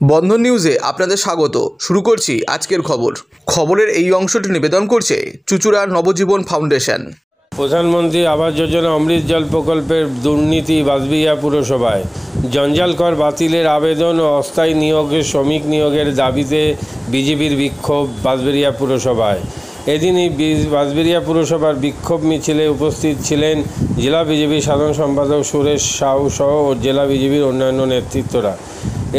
বন্ধন নিউজে আপনাদের স্বাগত। শুরু করছি আজকের খবরের এই অংশটি নিবেদন করছে চুঁচুড়া নবজীবন ফাউন্ডেশন। প্রধানমন্ত্রী আবাস যোজনা অমৃত জল প্রকল্পের দুর্নীতি বাঁশবেড়িয়া পুরসভায়। জঞ্জাল কর বাতিলের আবেদন ও অস্থায়ী নিয়োগের শ্রমিক নিয়োগের দাবিতে বিজেপির বিক্ষোভ বাঁশবেড়িয়া পুরসভায়। এদিন এই বাঁশবেড়িয়া পুরসভার বিক্ষোভ মিছিলে উপস্থিত ছিলেন জেলা বিজেপির সাধারণ সম্পাদক সুরেশ সাউ সহ জেলা বিজেপির অন্যান্য নেতৃত্বরা।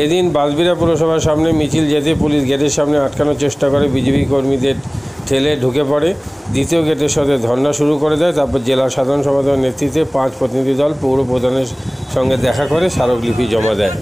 এদিন বাঁশবেড়িয়া পুরসভার সামনে মিছিল যেতে পুলিশ গেটের সামনে আটকানোর চেষ্টা করে, বিজেপি কর্মীদের ঠেলে ঢুকে পড়ে। দ্বিতীয় গেটের সাথে ধর্না শুরু করে দেয়। তারপর জেলা সাধারণ সম্পাদকের নেতৃত্বে 5 প্রতিনিধি দল পৌর প্রধানের সঙ্গে দেখা করে স্মারকলিপি জমা দেয়।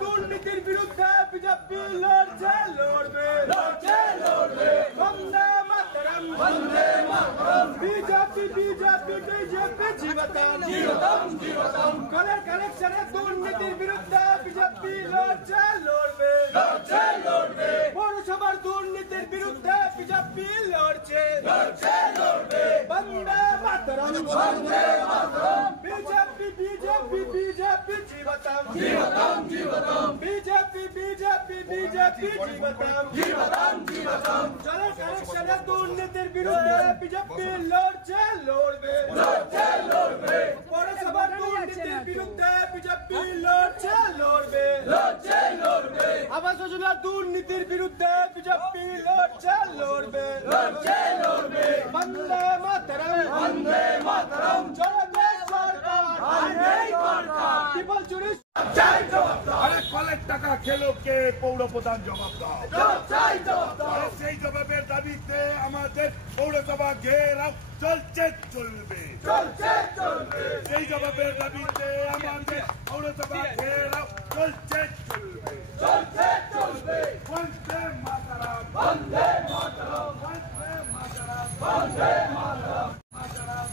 দুর্নীতির বিরুদ্ধে বিজেপি লড়ছে, লড়বে, লড়ছে, লড়বে। Vande Mataram, Vande Mataram. BJP BJP BJP জীবতম, জীবতম, জীবতম। কলের কালেকশনে দুর্নীতির বিরুদ্ধে বিজেপি লড়ছে, লড়বে, লড়ছে, লড়বে। পৌরসভার দুর্নীতির বিরুদ্ধে বিজেপি লড়ছে, লড়ছে, লড়বে। Vande Mataram, Vande Mataram. BJP BJP BJP জীবতম, জীবতম, জীবতম। বিজেপি বিজেপি বিজেপি জীবতম, জীবতম, জীবতম। জলের কালেকশনে দুর্নীতির বিরুদ্ধে বিজেপি লড়ছে, লড়বে, লড়ছে, লড়বে। পৌরসভার দুর্নীতির বিরুদ্ধে বিজেপি লড়ছে, লড়বে, লড়ছে, লড়বে। আবাস যোজনার দুর্নীতির বিরুদ্ধে বিজেপি লড়ছে, লড়বে, লড়ছে, লড়বে। বন্দে মাতরম, বন্দে মাতরম। চলবে সরকার, আইনেই দরকার। ত্রিপল চুরি চাই জবাব দাও। আরে কলের টাকা খেলো কে? পৌর প্রধান জবাব দাও। জবাব চাই জবাব দাও। সেই জবাবের দাবিতে আমাদের পৌরসভা ঘেরাও চলছে, চলবে, চলছে, চলবে। সেই জবাবের দাবিতে আমাদের পৌরসভা ঘেরাও চলছে, চলবে, চলছে, চলবে। বন্দে মাতরম, বন্দে মাতরম, বন্দে মাতরম, বন্দে মাতরম,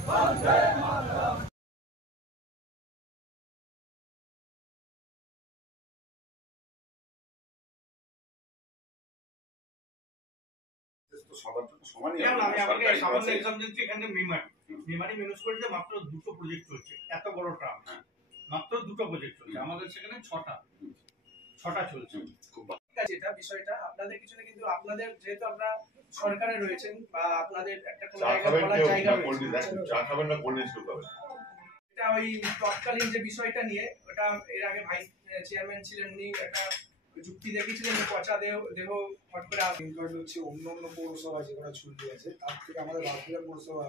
বন্দে মাতরম। মেমারি মিউনিসিপালিটিতে মাত্র 2টো প্রজেক্ট চলছে, এত বড় ট্রাম, মাত্র 2টো প্রজেক্ট চলছে। আমাদের সেখানে 6টা চলছে। খুব যেটা বিষয়টা আপনাদের পিছনে, কিন্তু আপনাদের যেহেতু আপনারা সরকারে রয়েছেন বা আপনাদের একটা কোনো জায়গা রয়েছে, এটা ওই তৎকালীন যে বিষয়টা নিয়ে, ওটা এর আগে ভাইস চেয়ারম্যান ছিলেন, উনি একটা যুক্তি দেখিয়েছিলেন যে পচা দেহ হট করে হচ্ছে অন্য অন্য পৌরসভা যেগুলো ছুটি আছে তার থেকে আমাদের বাঁশবেড়িয়া পৌরসভা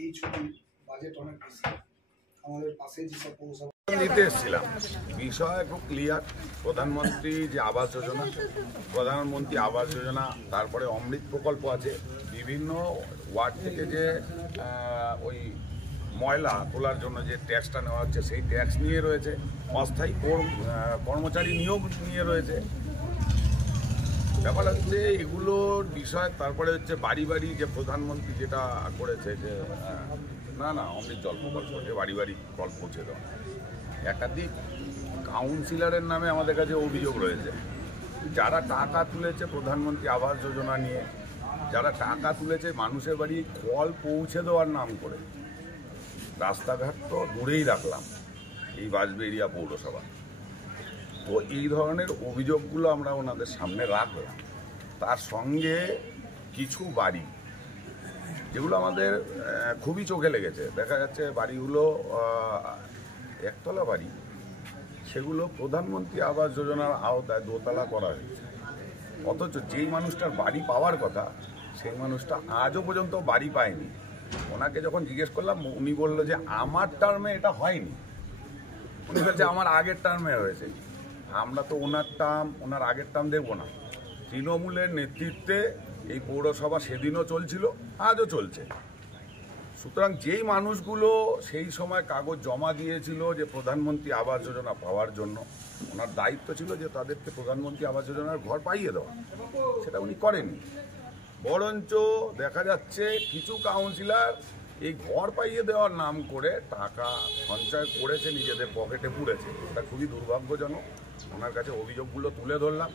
এই ছুটি বাজেট অনেক বেশি। আমাদের পাশে যেসব পৌরসভা নিতে এসেছিলাম, বিষয় খুব ক্লিয়ার। প্রধানমন্ত্রী যে আবাস যোজনা, প্রধানমন্ত্রী আবাস যোজনা, তারপরে অমৃত প্রকল্প আছে, বিভিন্ন ওয়ার্ড থেকে যে ওই ময়লা তোলার জন্য যে ট্যাক্সটা নেওয়া হচ্ছে সেই ট্যাক্স নিয়ে রয়েছে, অস্থায়ী কর্মচারী নিয়োগ নিয়ে রয়েছে। ব্যাপার হচ্ছে এগুলোর বিষয়। তারপরে হচ্ছে বাড়ি বাড়ি যে প্রধানমন্ত্রী যেটা করেছে যে না অমৃত জল প্রকল্প, যে বাড়ি বাড়ি কল পৌঁছে দেওয়া, একাধিক কাউন্সিলরের নামে আমাদের কাছে অভিযোগ রয়েছে, যারা টাকা তুলেছে প্রধানমন্ত্রী আবাস যোজনা নিয়ে, যারা টাকা তুলেছে মানুষের বাড়ি কল পৌঁছে দেওয়ার নাম করে। রাস্তাঘাট তো দূরেই রাখলাম, এই বাঁশবেড়িয়া পৌরসভা। তো এই ধরনের অভিযোগগুলো আমরা ওনাদের সামনে রাখলাম। তার সঙ্গে কিছু বাড়ি যেগুলো আমাদের খুবই চোখে লেগেছে, দেখা যাচ্ছে বাড়িগুলো একতলা বাড়ি, সেগুলো প্রধানমন্ত্রী আবাস যোজনার আওতায় দোতলা করা হয়েছে, অথচ যেই মানুষটার বাড়ি পাওয়ার কথা সেই মানুষটা আজও পর্যন্ত বাড়ি পায়নি। ওনাকে যখন জিজ্ঞেস করলাম, উনি বললো যে আমার টার্মে এটা হয়নি, উনি বলছে আমার আগের টার্মে হয়েছে। আমরা তো ওনার আগের টার্ম দেখবো না। তৃণমূলের নেতৃত্বে এই পৌরসভা সেদিনও চলছিল, আজও চলছে। সুতরাং যেই মানুষগুলো সেই সময় কাগজ জমা দিয়েছিল যে প্রধানমন্ত্রী আবাস যোজনা পাওয়ার জন্য, ওনার দায়িত্ব ছিল যে তাদেরকে প্রধানমন্ত্রী আবাস যোজনার ঘর পাইয়ে দেওয়া, সেটা উনি করেননি। বরঞ্চ দেখা যাচ্ছে কিছু কাউন্সিলর এই ঘর পাইয়ে দেওয়ার নাম করে টাকা সঞ্চয় করেছে, নিজেদের পকেটে পুড়েছে। এটা খুবই দুর্ভাগ্যজনক। ওনার কাছে অভিযোগগুলো তুলে ধরলাম,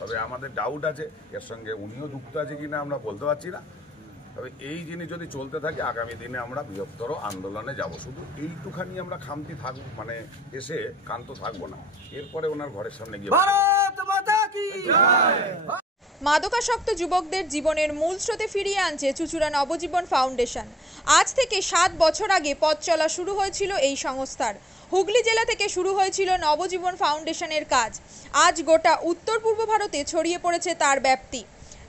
তবে আমাদের ডাউট আছে এর সঙ্গে উনিও যুক্ত আছে কিনা আমরা বলতে পারছি না। তবে এই জিনিস যদি চলতে থাকে আগামী দিনে আমরা বৃহত্তর আন্দোলনে যাব। শুধু এইটুখানি আমরা খামতি থাকবো, মানে এসে ক্ষান্ত থাকবো না। এরপরে ওনার ঘরের সামনে গিয়ে মাদকাসক্ত যুবকদের জীবনের মূল স্রোতে ফিরিয়ে আনছে চুঁচুড়া নবজীবন ফাউন্ডেশন। আজ থেকে 7 বছর আগে পথ চলা শুরু হয়েছিল এই সংস্থার। হুগলি জেলা থেকে শুরু হয়েছিল নবজীবন ফাউন্ডেশনের কাজ। আজ গোটা উত্তর পূর্ব ভারতে ছড়িয়ে পড়েছে তার ব্যাপ্তি।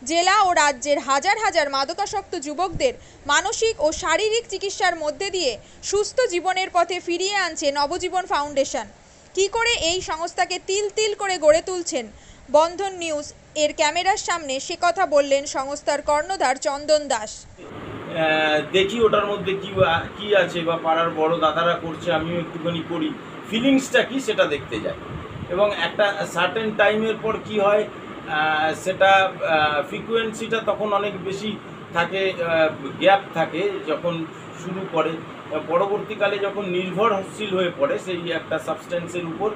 জেলা ও রাজ্যের হাজার হাজার মাদকাসক্ত যুবকদের মানসিক ও শারীরিক চিকিৎসার মধ্যে দিয়ে সুস্থ জীবনের পথে ফিরিয়ে আনছে নবজীবন ফাউন্ডেশন। কি করে এই সংস্থাকে তিল তিল করে গড়ে তুলছেন বন্ধন নিউজ এর ক্যামেরার সামনে, সে কথা বললেন সংস্থার কর্ণধার চন্দন দাস। দেখি ওটার মধ্যে কি আছে বা পাড়ার বড় দাদারা করছে, আমিও একটুখানি করি, ফিলিংসটা কি সেটা দেখতে যাই। এবং একটা সার্টেন টাইমের পর কি হয়, সেটা ফ্রিকোয়েন্সিটা তখন অনেক বেশি থাকে, গ্যাপ থাকে যখন শুরু করে। পরবর্তীকালে যখন নির্ভরশীল হয়ে পড়ে সেই একটা সাবস্টেন্সের উপর,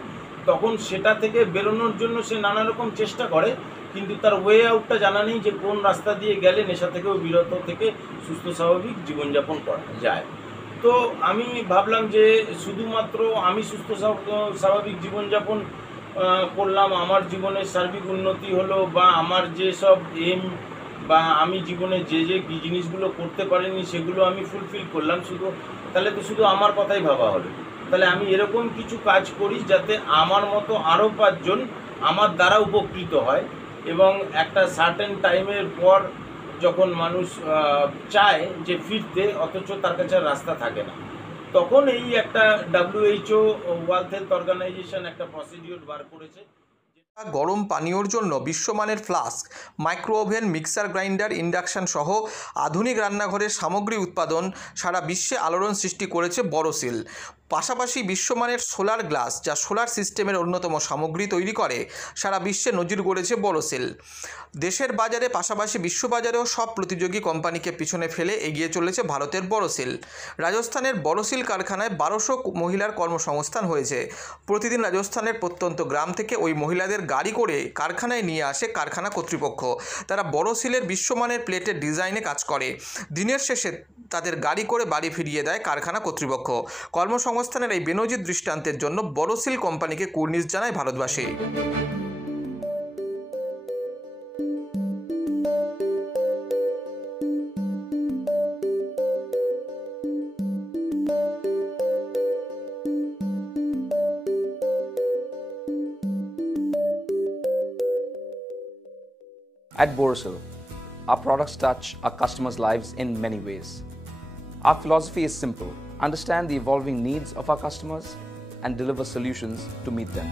তখন সেটা থেকে বেরোনোর জন্য সে নানা রকম চেষ্টা করে, কিন্তু তার ওয়ে আউটটা জানা নেই যে কোন রাস্তা দিয়ে গেলে নেশা থেকেও বিরত থেকে সুস্থ স্বাভাবিক জীবনযাপন করা যায়। তো আমি ভাবলাম যে শুধুমাত্র আমি সুস্থ স্বাভাবিক জীবনযাপন করলাম, আমার জীবনের সার্বিক উন্নতি হলো, বা আমার যে সব এম বা আমি জীবনে যে জিনিসগুলো করতে পারিনি সেগুলো আমি ফুলফিল করলাম, তাহলে তো শুধু আমার কথাই ভাবা হলো। তাহলে আমি এরকম কিছু কাজ করি যাতে আমার মতো আরও 5 জন আমার দ্বারা উপকৃত হয়। এবং একটা সার্টেন টাইমের পর যখন মানুষ চায় যে ফিরতে, অথচ তার কাছে রাস্তা থাকে না, তখন এই একটা WHO ওয়ার্ল্ড হেলথ অর্গানাইজেশন একটা প্রসিডিওর বার করেছে। গরম পানীয়র জন্য বিশ্বমানের flask, micro oven, mixer grinder, induction সহ আধুনিক রান্নাঘরের সামগ্রী উৎপাদন সারা বিশ্বে আলোড়ন সৃষ্টি করেছে বড়সিল। পাশাপাশি বিশ্বমানের সোলার গ্লাস, যা সোলার সিস্টেমের অন্যতম সামগ্রী তৈরি করে, সারা বিশ্বে নজির গড়েছে বড়সিল। দেশের বাজারে পাশাপাশি বিশ্ববাজারেও সব প্রতিযোগী কোম্পানিকে পিছনে ফেলে এগিয়ে চলেছে ভারতের বড়সিল। রাজস্থানের বড়সিল কারখানায় 1200 মহিলার কর্মসংস্থান হয়েছে। প্রতিদিন রাজস্থানের প্রত্যন্ত গ্রাম থেকে ওই মহিলাদের গাড়ি করে কারখানায় নিয়ে আসে কারখানা কর্তৃপক্ষ। তারা বড়সিলের বিশ্বমানের প্লেটের ডিজাইনে কাজ করে। দিনের শেষে তাদের গাড়ি করে বাড়ি ফিরিয়ে দেয় কারখানা কর্তৃপক্ষ। কর্মসংস্থানের এই বেনজির দৃষ্টান্তের জন্য বড়সিল কোম্পানিকে কুর্নিশ জানায় ভারতবাসী। At Borosil, our products touch our customers' lives in many ways. Our philosophy is simple: understand the evolving needs of our customers and deliver solutions to meet them.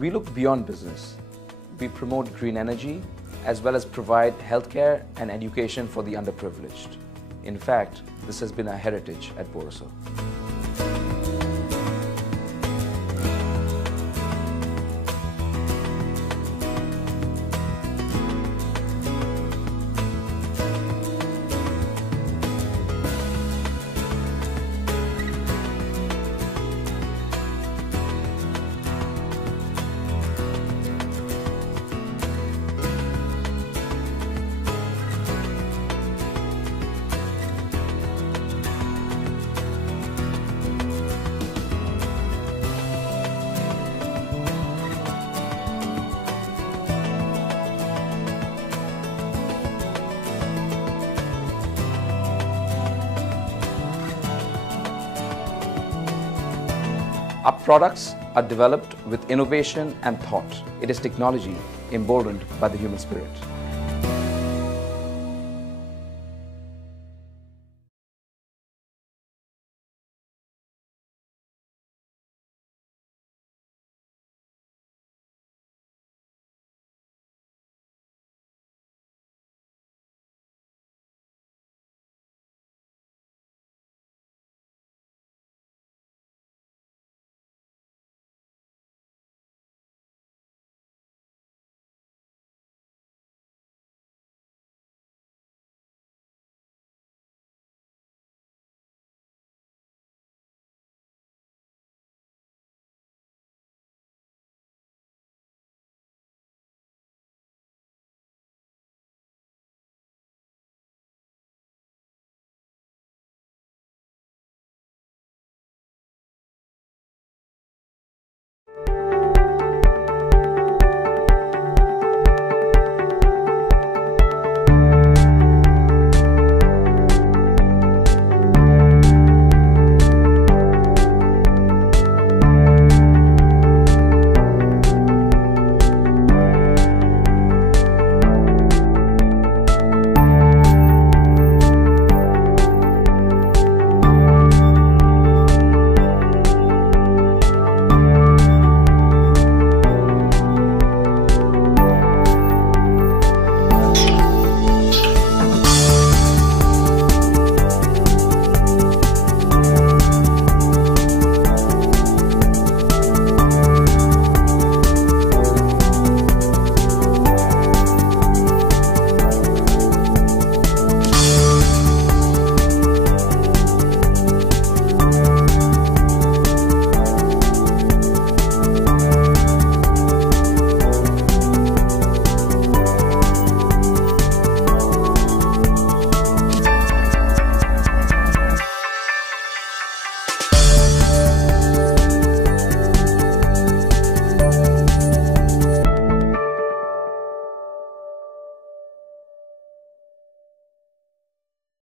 We look beyond business. We promote green energy as well as provide healthcare and education for the underprivileged. In fact, this has been our heritage at Borosil. Our products are developed with innovation and thought. It is technology emboldened by the human spirit.